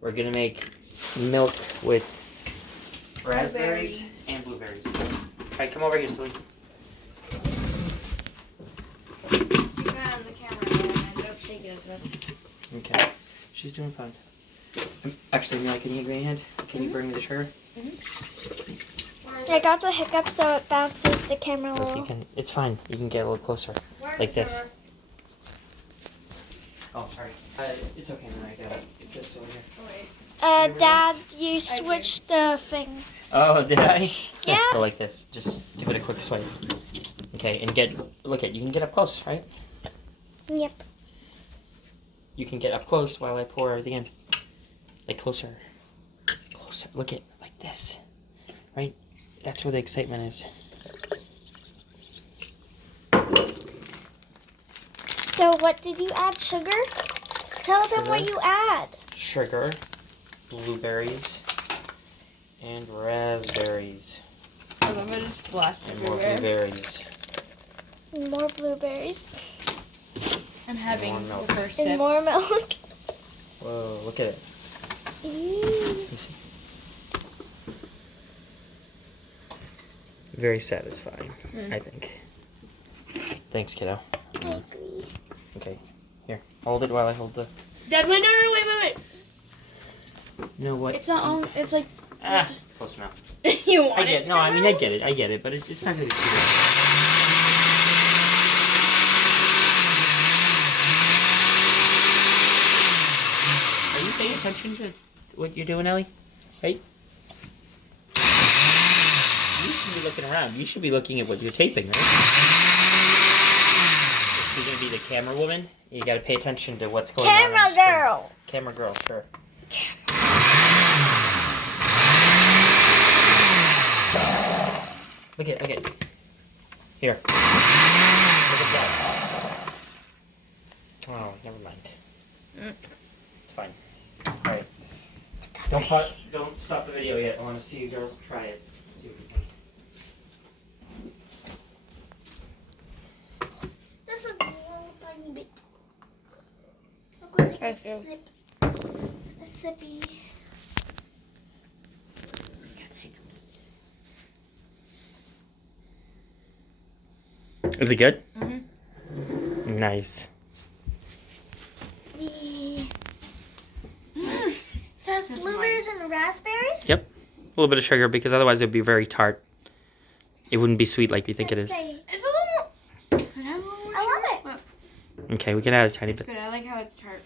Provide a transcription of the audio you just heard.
We're gonna make milk with raspberries and blueberries. Alright, come over here, Silly. Keep an eye on the camera and Milkshake is with. Okay. She's doing fine. Actually, Amelia, can you give me a hand? Can you bring me the sugar? I got the hiccup, so it bounces the camera a Or if you little. can, it's fine. You can get a little closer, like this. Oh, sorry. It's okay, man. I got it. It's this over here. Oh, wait. Dad, you switched the thing. Oh, did I? Yeah. Go like this. Just give it a quick swipe. Okay, and look at, you can get up close, right? Yep. You can get up close while I pour everything in. Like closer. Closer. Look at, like this. Right? That's where the excitement is. So what did you add? Sugar? Tell them what you add. Sugar, blueberries, and raspberries. I love it. Just splashed And more everywhere. blueberries. And more blueberries. I'm having More milk. the first And sip. more milk. Whoa, look at it. Ooh. You see? Very satisfying, I think. Thanks, kiddo. I agree. Okay, here. Hold it while I hold the... Dad, wait, no, wait. You know what? It's not on. It's like. It's close enough. You want I it get to no, I come mean, out? I get it, but it's not going to be too Are you paying attention to what you're doing, Ellie? Right? You should be looking around. You should be looking at what you're taping, right? If you're going to be the camera woman, you got to pay attention to what's going on. Camera girl. Camera girl, sure. Look at. Here. Look at that. Oh, never mind. It's fine. Alright. Don't stop the video yet. I want to see you girls try it. See what you think. This is a little tiny bit. I'm going to take a sip. A sippy. Is it good? Mm-hmm. Nice. So it has blueberries and raspberries? Yep. A little bit of sugar because otherwise it would be very tart. It wouldn't be sweet like you think it is. If it had a little more I love it. Okay, we can add a tiny It's bit. good. I like how it's tart.